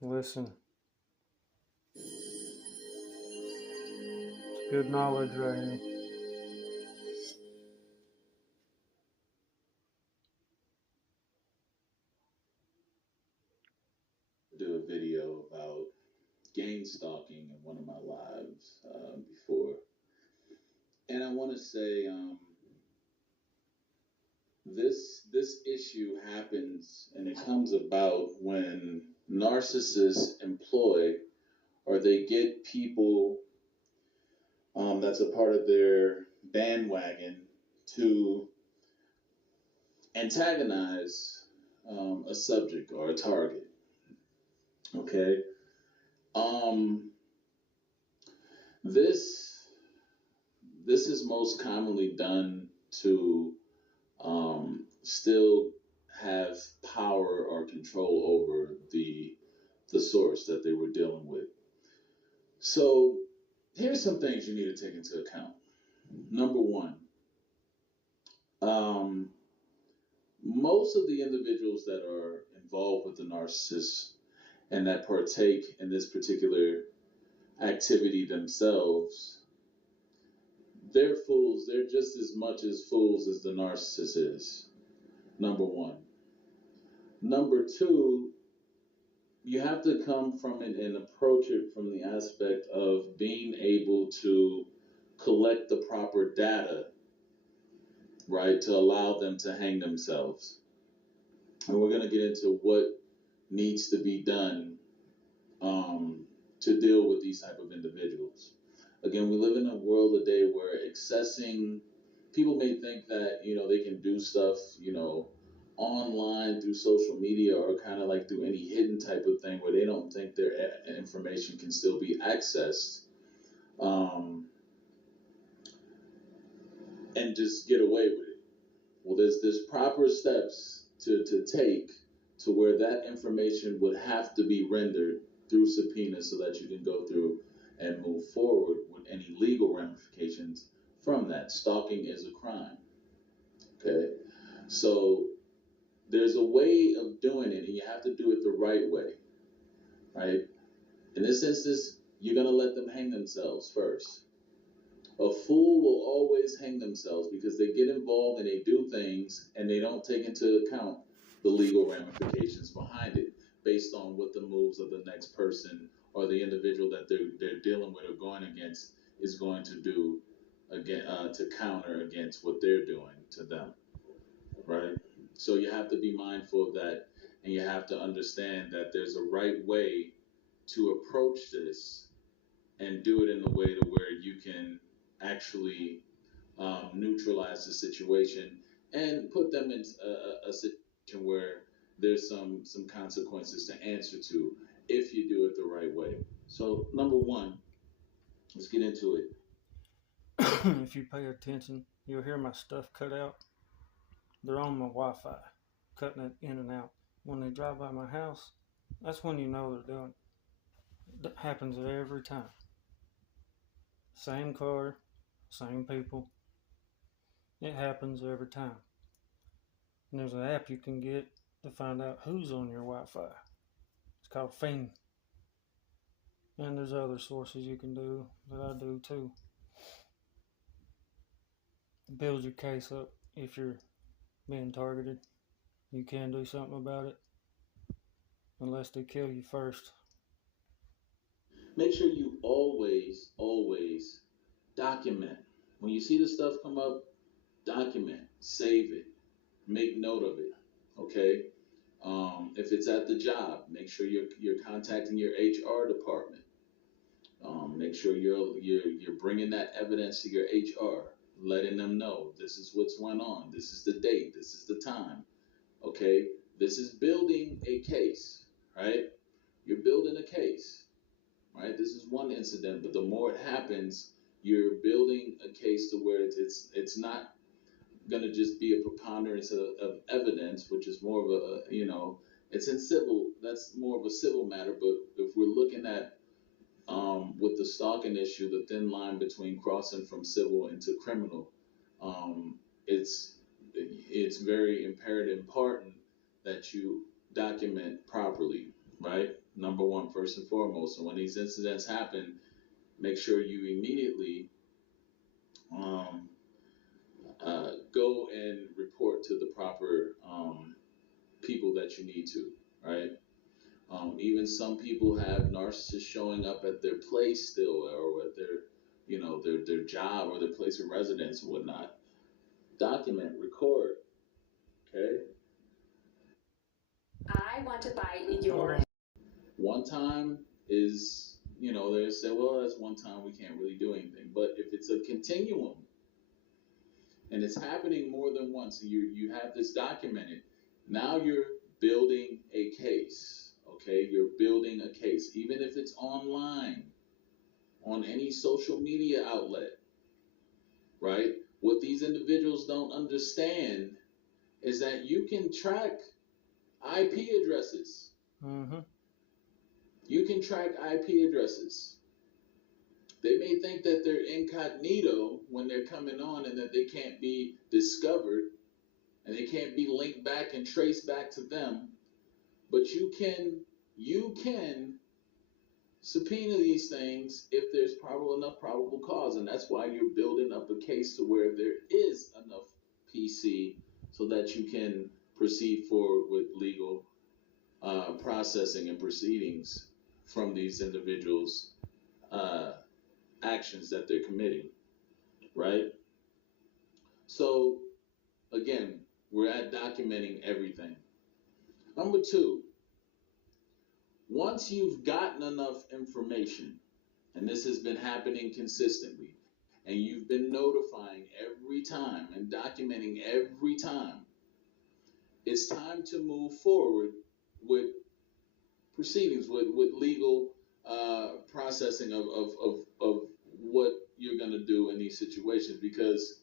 Listen, it's good knowledge right here. Do a video about gang stalking in one of my lives before, and I want to say this issue happens and it comes about when narcissists employ or they get people that's a part of their bandwagon to antagonize a subject or a target. Okay, um, this this is most commonly done to still have power or control over the source that they were dealing with. So here's some things you need to take into account. Number one, um, most of the individuals that are involved with the narcissist and that partake in this particular activity themselves, they're fools. They're just as much as fools as the narcissist is. Number one. Number two, you have to come from it and approach it from the aspect of being able to collect the proper data, right, to allow them to hang themselves. And we're going to get into what needs to be done to deal with these type of individuals. Again, we live in a world today where accessing people may think that they can do stuff online through social media or kind of like through any hidden type of thing where they don't think their information can still be accessed um, and just get away with it. Well, there's proper steps to take to where that information would have to be rendered through subpoena so that you can go through and move forward with any legal ramifications from that. Stalking is a crime. Okay, so there's a way of doing it, and you have to do it the right way, right? In this instance, you're gonna let them hang themselves first. A fool will always hang themselves because they get involved and they do things and they don't take into account the legal ramifications behind it based on what the moves of the next person or the individual that they're dealing with or going against is going to do again to counter against what they're doing to them, right? So you have to be mindful of that, and you have to understand that there's a right way to approach this and do it in a way to where you can actually neutralize the situation and put them in a situation where there's some consequences to answer to if you do it the right way. So number one, let's get into it. If you pay attention, you'll hear my stuff cut out. They're on my Wi Fi, cutting it in and out. When they drive by my house, that's when you know they're doing it. That happens every time. Same car, same people. It happens every time. And there's an app you can get to find out who's on your Wi Fi. It's called Fiend. And there's other sources you can do that I do too. Build your case up if you're being targeted. You can do something about it unless they kill you first. Make sure you always document. When you see the stuff come up, document, save it, make note of it. Okay. If it's at the job, make sure you're contacting your HR department. Make sure you're bringing that evidence to your HR, letting them know this is what's going on. This is the date. This is the time. Okay. This is building a case, right? You're building a case, right? This is one incident, but the more it happens, you're building a case to where it's not going to just be a preponderance of evidence, which is more of it's in civil. That's more of a civil matter. But if we're looking at with the stalking issue, the thin line between crossing from civil into criminal, um, it's very imperative, important that you document properly. right? Number one, first and foremost. And when these incidents happen, make sure you immediately um, go and report to the proper people that you need to, right? Even some people have narcissists showing up at their place still, or at their, their job or their place of residence and whatnot. Document, record, okay? I want to buy your. One time is, they say, well, that's one time, we can't really do anything. But if it's a continuum and it's happening more than once, and you have this documented, now you're building a case, okay? You're building a case, even if it's online, on any social media outlet, right? What these individuals don't understand is that you can track IP addresses. Mm-hmm. You can track IP addresses. They may think that they're incognito when they're coming on and that they can't be discovered and they can't be linked back and traced back to them. But you can subpoena these things if there's enough probable cause. And that's why you're building up a case to where there is enough PC so that you can proceed forward with legal processing and proceedings from these individuals' actions that they're committing, right? So, again, we're at documenting everything. Number two, once you've gotten enough information, and this has been happening consistently, and you've been notifying every time and documenting every time, it's time to move forward with proceedings, with legal processing of what you're going to do in these situations. Because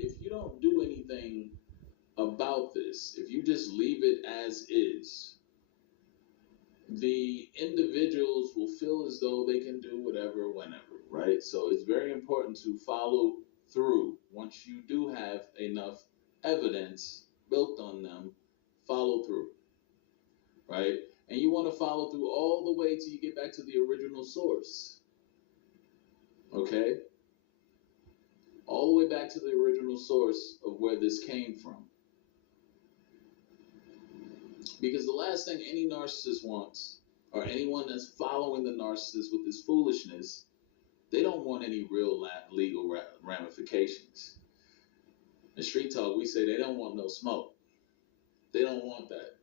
if you don't do anything about this, if you just leave it as is, the individuals will feel as though they can do whatever, whenever, right? So it's very important to follow through. Once you do have enough evidence built on them, follow through, right? And you want to follow through all the way till you get back to the original source, okay? All the way back to the original source of where this came from. Because the last thing any narcissist wants, or anyone that's following the narcissist with this foolishness, they don't want any real legal ramifications. In street talk, we say they don't want no smoke. They don't want that.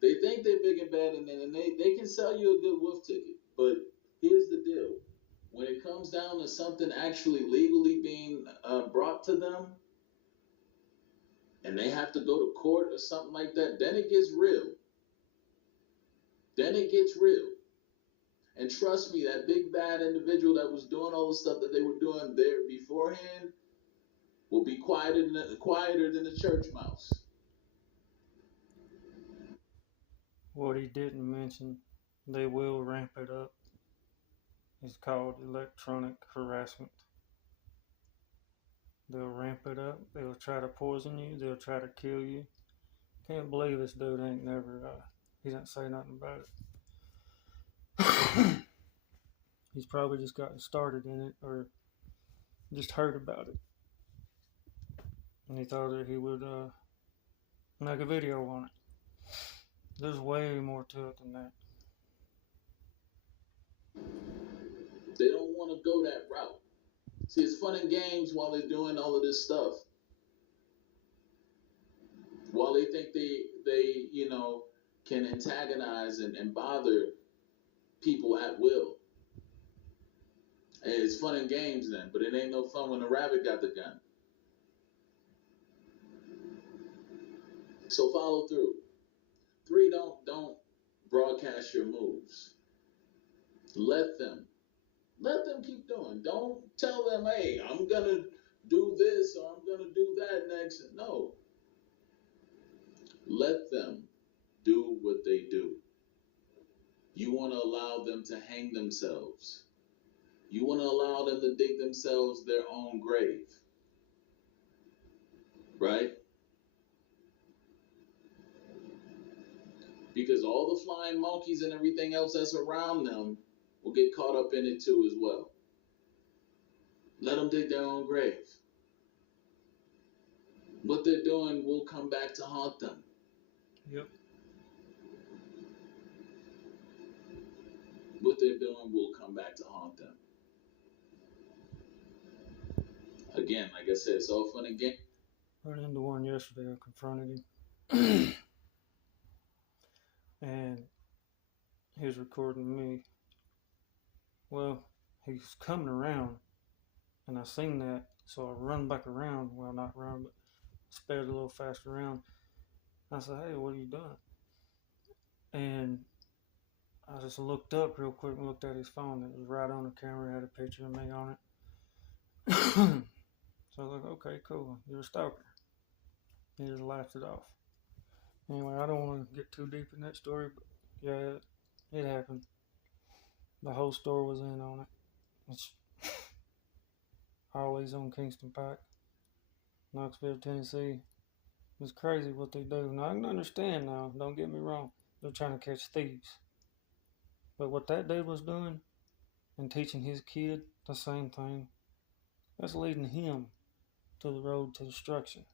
They think they're big and bad, and then they can sell you a good wolf ticket. But here's the deal. When it comes down to something actually legally being brought to them, and they have to go to court or something like that, then it gets real. Then it gets real. And trust me, that big bad individual that was doing all the stuff that they were doing there beforehand will be quieter than a church mouse. What he didn't mention, they will ramp it up. It's called electronic harassment. They'll ramp it up. They'll try to poison you. They'll try to kill you. Can't believe this dude ain't never, he didn't say nothing about it. He's probably just gotten started in it or just heard about it. And he thought that he would make a video on it. There's way more to it than that. They don't want to go that route. See, it's fun and games while they're doing all of this stuff. While they think they can antagonize and bother people at will. And it's fun and games then, but it ain't no fun when the rabbit got the gun. So follow through. 3, don't broadcast your moves. Let them keep doing. Don't tell them, hey, I'm gonna do this or I'm gonna do that next. No. Let them do what they do. You want to allow them to hang themselves. You want to allow them to dig themselves their own grave. Right? because all the flying monkeys and everything else that's around them will get caught up in it too as well. Let them dig their own grave. What they're doing will come back to haunt them. Yep. What they're doing will come back to haunt them. Again, like I said, it's all fun and game. Ran into one yesterday. I confronted him. And he was recording me. Well, he's coming around, and I seen that, so I run back around. Well, not run, but sped a little faster around. I said, "Hey, what are you doing?" And I just looked up real quick and looked at his phone. It was right on the camera. It had a picture of me on it. So I was like, "Okay, cool. You're a stalker." He just laughed it off. Anyway, I don't want to get too deep in that story, but yeah, it happened. The whole store was in on it. It's always on Kingston Pike, Knoxville, Tennessee. It's crazy what they do. Now, I can understand now, don't get me wrong. They're trying to catch thieves. But what that dude was doing and teaching his kid the same thing, that's leading him to the road to destruction.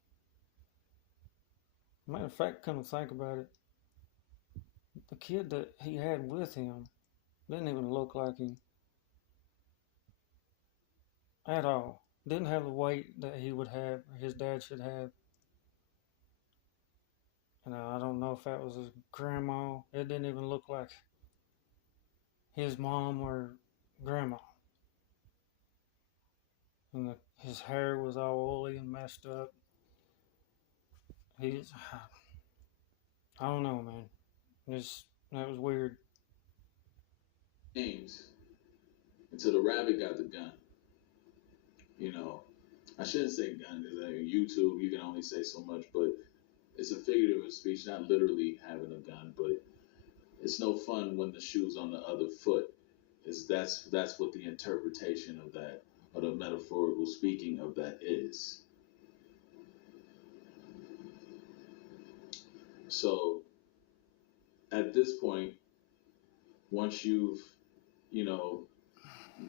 Matter of fact, come to think about it, the kid that he had with him didn't even look like him at all. Didn't have the weight that he would have, or his dad should have. And I don't know if that was his grandma. It didn't even look like his mom or grandma. And his hair was all oily and messed up. I don't know, man. That was weird. Games until the rabbit got the gun. You know, I shouldn't say gun because YouTube you can only say so much, but it's a figurative of speech, not literally having a gun, but it's no fun when the shoe's on the other foot. That's what the interpretation of that, or the metaphorical speaking of that is. So at this point, once you've,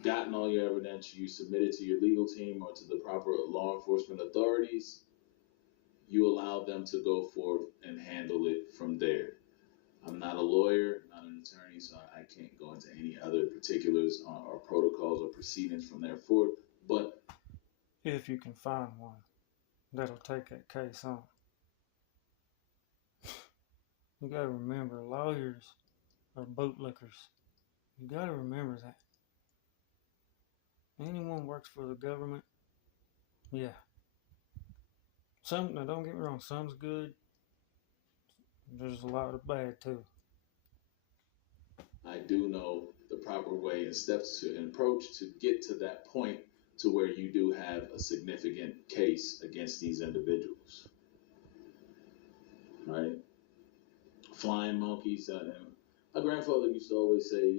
gotten all your evidence, you submit it to your legal team or to the proper law enforcement authorities, you allow them to go forth and handle it from there. I'm not a lawyer, not an attorney, so I can't go into any other particulars or protocols or proceedings from there forth. But if you can find one that'll take that case on, you gotta remember, lawyers are bootlickers. You gotta remember that. Anyone works for the government, yeah. Now don't get me wrong, some's good. There's a lot of bad too. I do know the proper way and steps to approach to get to that point to where you do have a significant case against these individuals. Right? Flying monkeys. My grandfather used to always say,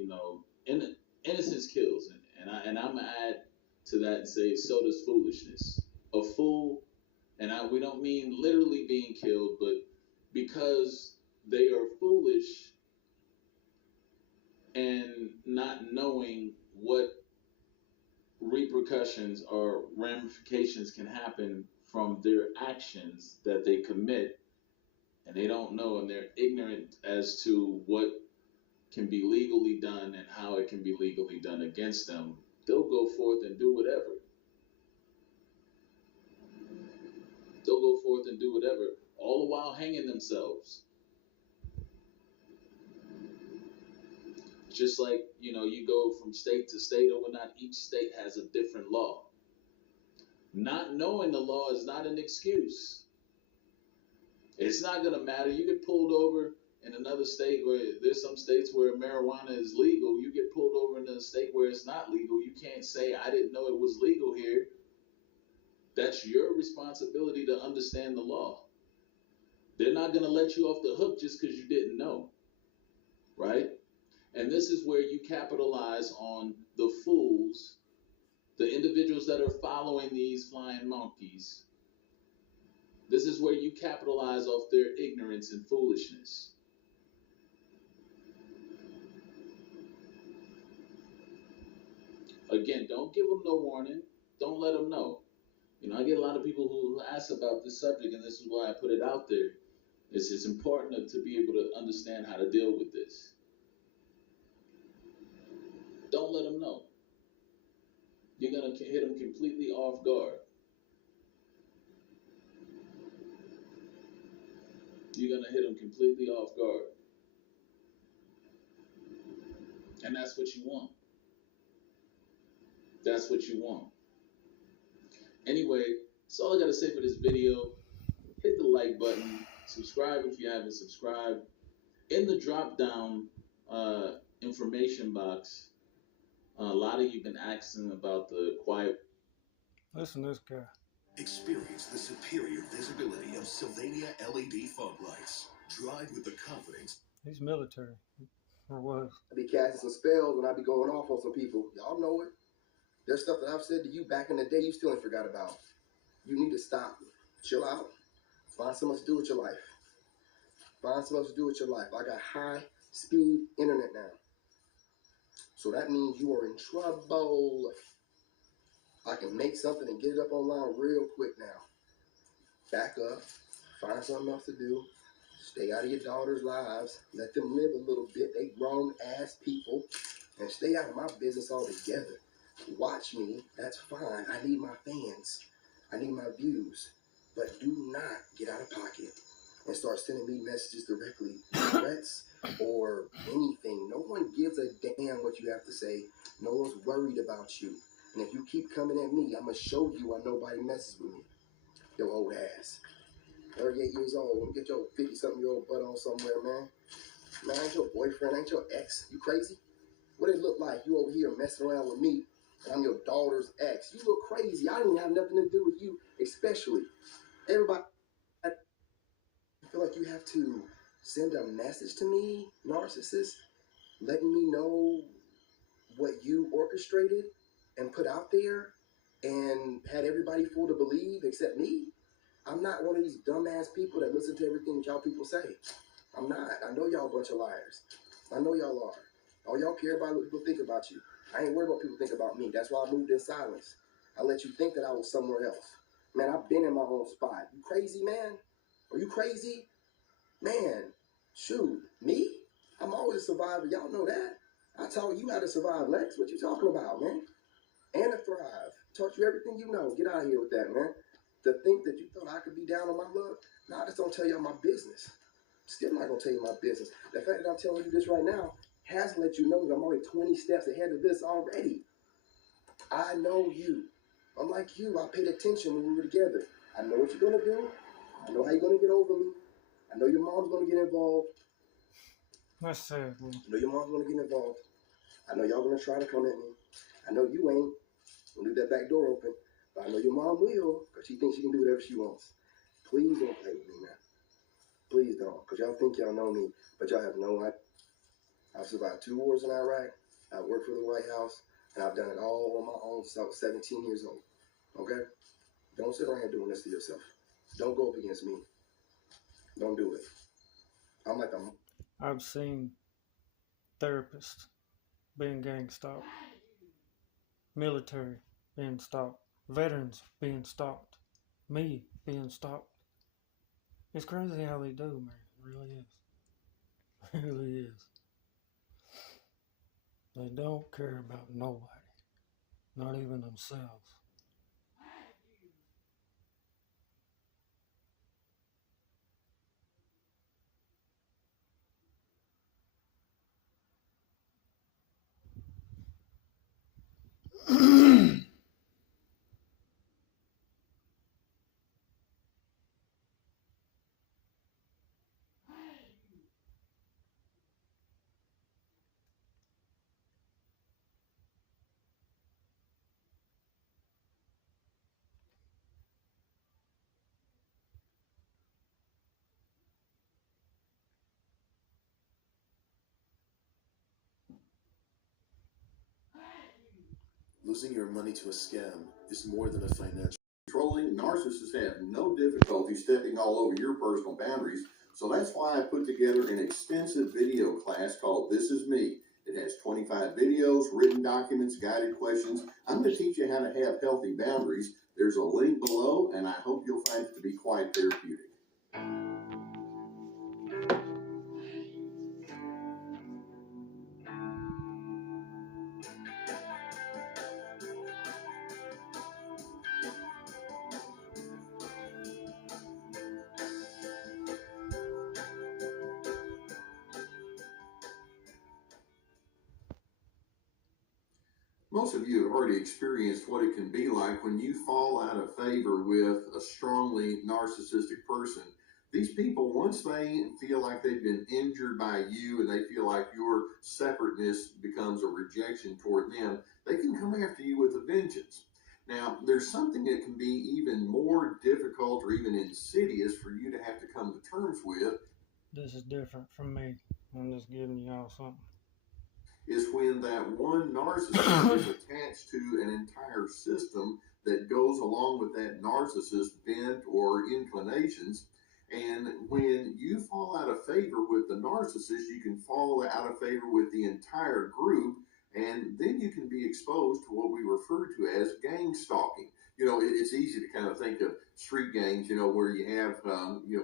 innocence kills, and I'm gonna add to that and say, so does foolishness. A fool, and we don't mean literally being killed, but because they are foolish and not knowing what repercussions or ramifications can happen from their actions that they commit, and they don't know, and they're ignorant as to what can be legally done and how it can be legally done against them, they'll go forth and do whatever. They'll go forth and do whatever, all the while hanging themselves. Just like, you go from state to state or whatnot, each state has a different law. Not knowing the law is not an excuse. It's not going to matter. You get pulled over in another state where there's some states where marijuana is legal. You get pulled over in a state where it's not legal. You can't say, I didn't know it was legal here. That's your responsibility to understand the law. They're not going to let you off the hook just because you didn't know. Right? And this is where you capitalize on the fools, the individuals that are following these flying monkeys. This is where you capitalize off their ignorance and foolishness. Again, don't give them no warning. Don't let them know. You know, I get a lot of people who ask about this subject, and this is why I put it out there. It's important to be able to understand how to deal with this. Don't let them know. You're going to hit them completely off guard. You're going to hit them completely off guard. And that's what you want. That's what you want. Anyway, that's all I got to say for this video. Hit the like button. Subscribe if you haven't subscribed. In the drop down information box, a lot of you been asking about the quiet. Listen to this guy. Experience the superior visibility of Sylvania LED fog lights. Drive with the confidence. He's military, or was. I be casting some spells and I be going off on some people. Y'all know it. There's stuff that I've said to you back in the day you still ain't forgot about. You need to stop. Chill out. Find something else to do with your life. Find something else to do with your life. I got high-speed internet now. So that means you are in trouble. I can make something and get it up online real quick now. Back up. Find something else to do. Stay out of your daughter's lives. Let them live a little bit. They grown-ass people. And stay out of my business altogether. Watch me. That's fine. I need my fans. I need my views. But do not get out of pocket and start sending me messages directly, threats or anything. No one gives a damn what you have to say. No one's worried about you. And if you keep coming at me, I'm going to show you why nobody messes with me. Your old ass. 38 years old. Get your 50-something-year-old butt on somewhere, man. Man, ain't your boyfriend, ain't your ex. You crazy? What it look like? You over here messing around with me, and I'm your daughter's ex. You look crazy. I didn't have nothing to do with you, especially. Everybody, I feel like you have to send a message to me, narcissist, letting me know what you orchestrated and put out there and had everybody fooled to believe except me. I'm not one of these dumbass people that listen to everything y'all people say. I'm not. I know y'all a bunch of liars. I know y'all are. All y'all care about what people think about you. I ain't worried about what people think about me. That's why I moved in silence. I let you think that I was somewhere else. Man, I've been in my own spot. You crazy, man? Are you crazy? Man, shoot, me? I'm always a survivor. Y'all know that. I taught you how to survive, Lex. What you talking about, man? And to thrive. Taught you everything you know. Get out of here with that, man. To think that you thought I could be down on my luck, nah, I just don't tell y'all my business. Still not going to tell you my business. The fact that I'm telling you this right now has let you know that I'm already 20 steps ahead of this already. I know you. I'm like you. I paid attention when we were together. I know what you're going to do. I know how you're going to get over me. I know your mom's going to get involved. That's sad, man. I know your mom's going to get involved. I know y'all going to try to come at me. I know you ain't. We'll leave that back door open. But I know your mom will, because she thinks she can do whatever she wants. Please don't play with me, man. Please don't, because y'all think y'all know me, but y'all have no idea. I've survived 2 wars in Iraq. I worked for the White House, and I've done it all on my own self, 17 years old. Okay? Don't sit around here doing this to yourself. Don't go up against me. Don't do it. I'm like I've seen therapists being gang stalked, military being stalked, veterans being stalked, me being stalked. It's crazy how they do, man. It really is. It really is. They don't care about nobody, not even themselves. Losing your money to a scam is more than a financial. Controlling narcissists have no difficulty stepping all over your personal boundaries, so that's why I put together an extensive video class called This Is Me. It It has 25 videos, written documents, guided questions. I'm going to teach you how to have healthy boundaries. There's a link below, and I hope you'll find it to be quite therapeutic. Most of you have already experienced what it can be like when you fall out of favor with a strongly narcissistic person. These people, once they feel like they've been injured by you and they feel like your separateness becomes a rejection toward them, they can come after you with a vengeance. Now, there's something that can be even more difficult or even insidious for you to have to come to terms with. This is different from me. I'm just giving y'all something. Is when that one narcissist is attached to an entire system that goes along with that narcissist bent or inclinations. And when you fall out of favor with the narcissist, you can fall out of favor with the entire group, and then you can be exposed to what we refer to as gang stalking. You know, it's easy to kind of think of street gangs, you know, where you have,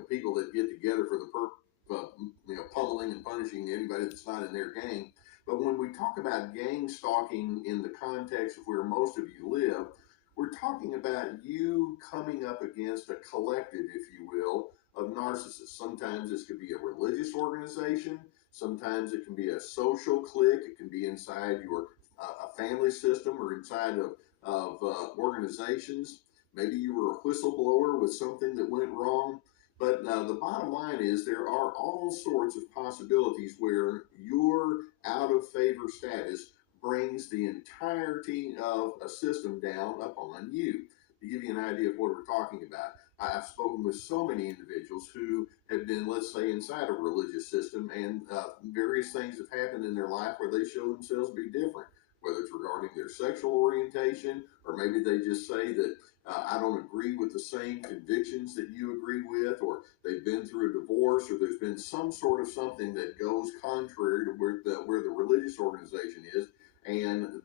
people that get together for the purpose of, pummeling and punishing anybody that's not in their gang. But when we talk about gang stalking in the context of where most of you live, we're talking about you coming up against a collective, if you will, of narcissists. Sometimes this could be a religious organization. Sometimes it can be a social clique. It can be inside your a family system or inside of organizations. Maybe you were a whistleblower with something that went wrong. But the bottom line is there are all sorts of possibilities where your out of favor status brings the entirety of a system down upon you. To give you an idea of what we're talking about, I've spoken with so many individuals who have been, let's say, inside a religious system, and various things have happened in their life where they show themselves to be different, whether it's regarding their sexual orientation, or maybe they just say that I don't agree with the same convictions that you agree with, or they've been through a divorce, or there's been some sort of something that goes contrary to where the religious organization is, and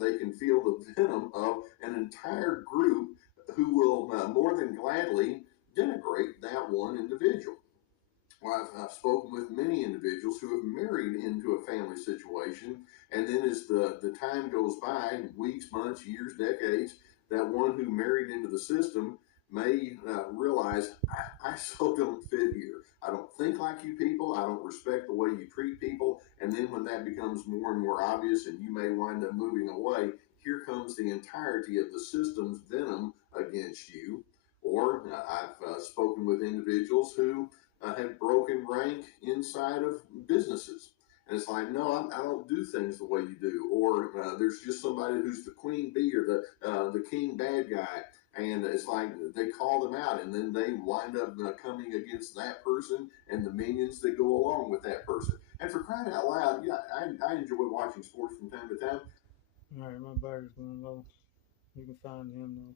they can feel the venom of an entire group who will more than gladly denigrate that one individual. Well, I've spoken with many individuals who have married into a family situation, and then as the time goes by, weeks, months, years, decades, that one who married into the system may realize, I so don't fit here. I don't think like you people. I don't respect the way you treat people. And then when that becomes more and more obvious and you may wind up moving away, here comes the entirety of the system's venom against you. Or I've spoken with individuals who have broken rank inside of businesses. And it's like, no, I don't do things the way you do. Or there's just somebody who's the queen bee or the king bad guy. And it's like they call them out, and then they wind up coming against that person and the minions that go along with that person. And for crying out loud, yeah, I enjoy watching sports from time to time. All right, my battery's going low. You can find him though.